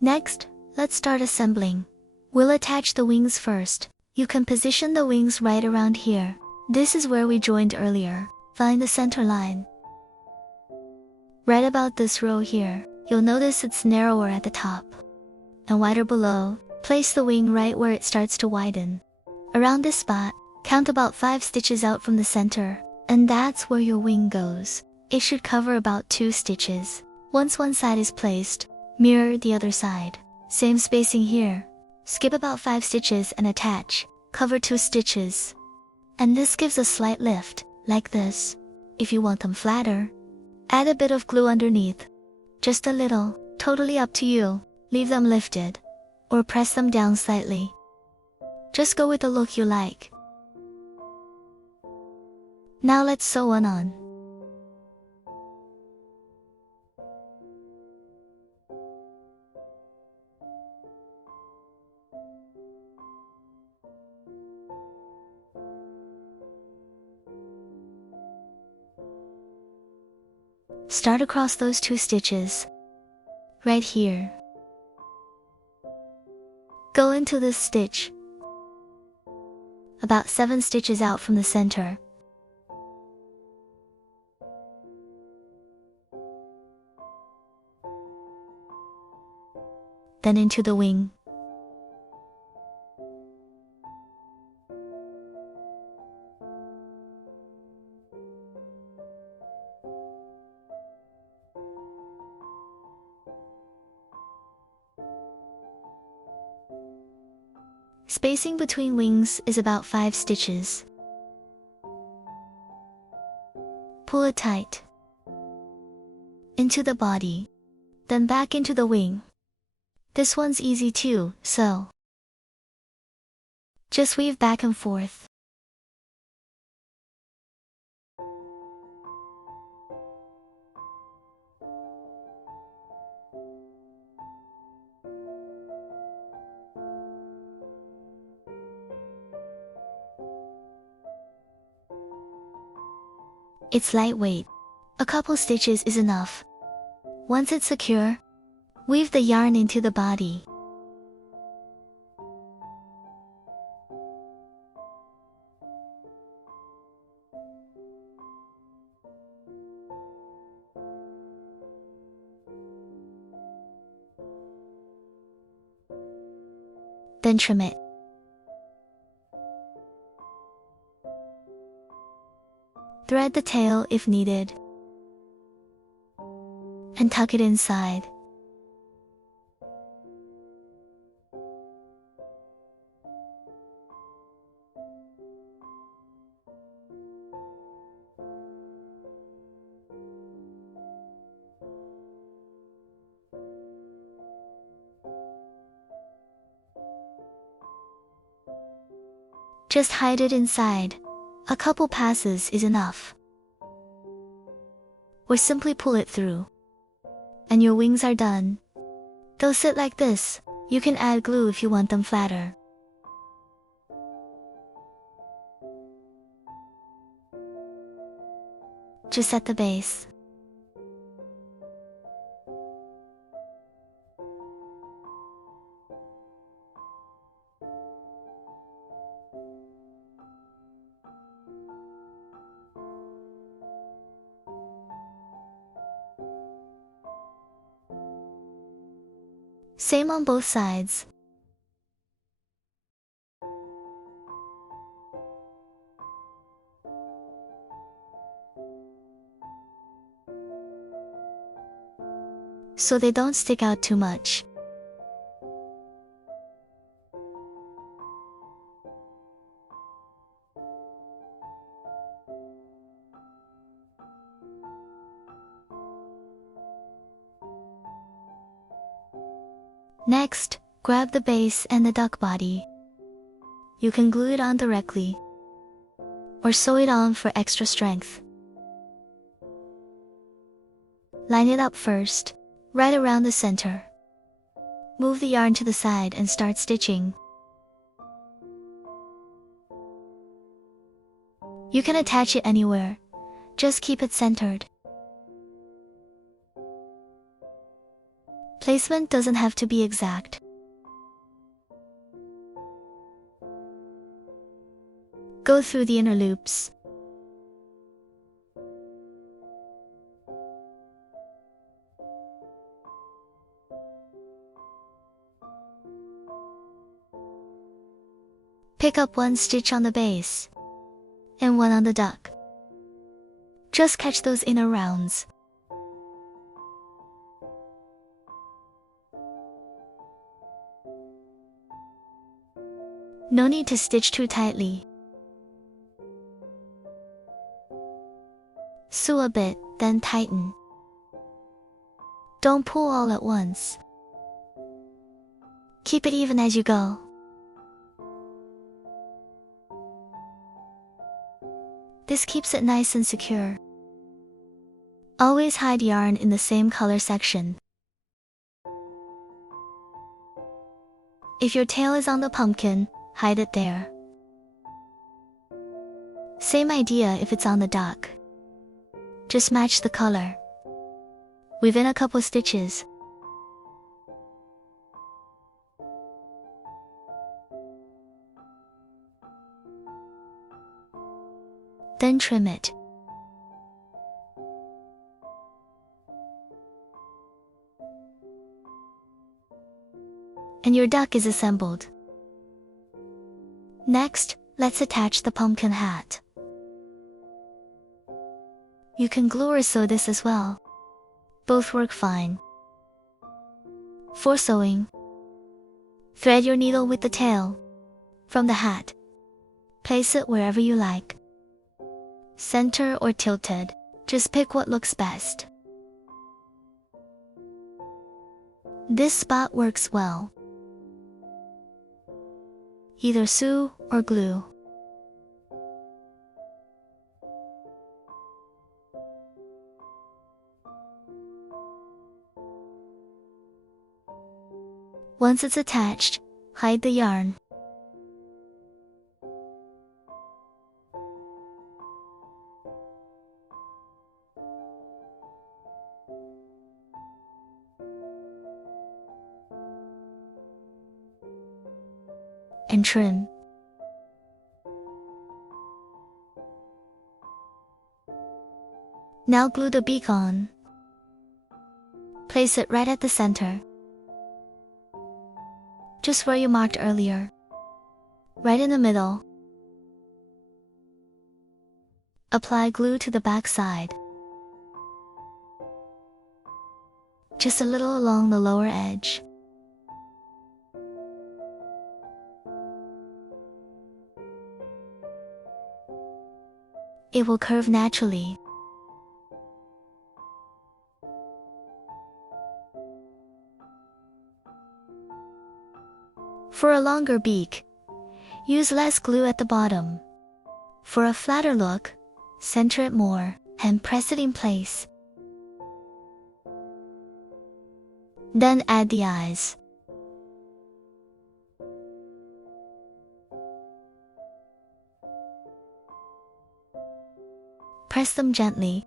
Next, let's start assembling. We'll attach the wings first. You can position the wings right around here. This is where we joined earlier. Find the center line. Right about this row here, you'll notice it's narrower at the top and wider below. Place the wing right where it starts to widen. Around this spot, count about 5 stitches out from the center, and that's where your wing goes. It should cover about 2 stitches. Once one side is placed, mirror the other side. Same spacing here. Skip about 5 stitches and attach. Cover 2 stitches. And this gives a slight lift, like this. If you want them flatter, add a bit of glue underneath. Just a little, totally up to you. Leave them lifted, or press them down slightly. Just go with the look you like. Now let's sew one on. Start across those 2 stitches. Right here. Go into this stitch. About 7 stitches out from the center. Then into the wing. Spacing between wings is about 5 stitches. Pull it tight. Into the body. Then back into the wing. This one's easy too, so just weave back and forth. It's lightweight. A couple stitches is enough. Once it's secure, weave the yarn into the body. Then trim it. Thread the tail if needed, and tuck it inside. Just hide it inside. A couple passes is enough. Or simply pull it through. And your wings are done. They'll sit like this. You can add glue if you want them flatter. Just at the base. Same on both sides. So they don't stick out too much. Next, grab the base and the duck body. You can glue it on directly, or sew it on for extra strength. Line it up first, right around the center. Move the yarn to the side and start stitching. You can attach it anywhere, just keep it centered. Placement doesn't have to be exact. Go through the inner loops. Pick up 1 stitch on the base and 1 on the duck. Just catch those inner rounds. No need to stitch too tightly. Sew a bit, then tighten. Don't pull all at once. Keep it even as you go. This keeps it nice and secure. Always hide yarn in the same color section. If your tail is on the pumpkin, hide it there. Same idea if it's on the duck. Just match the color. Weave in a couple stitches. Then trim it. And your duck is assembled. Next, let's attach the pumpkin hat. You can glue or sew this as well. Both work fine. For sewing, thread your needle with the tail from the hat. Place it wherever you like. Center or tilted, just pick what looks best. This spot works well. Either sew or glue. Once it's attached, hide the yarn. And trim. Now glue the beak on. Place it right at the center. Just where you marked earlier. Right in the middle. Apply glue to the back side. Just a little along the lower edge. It will curve naturally. For a longer beak, use less glue at the bottom. For a flatter look, center it more and press it in place. Then add the eyes. Press them gently.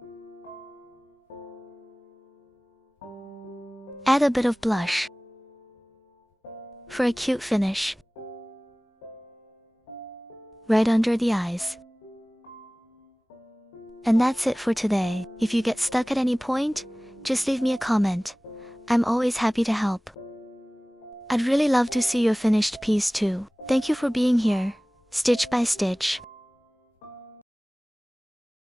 Add a bit of blush for a cute finish. Right under the eyes. And that's it for today. If you get stuck at any point, just leave me a comment. I'm always happy to help. I'd really love to see your finished piece too. Thank you for being here, stitch by stitch.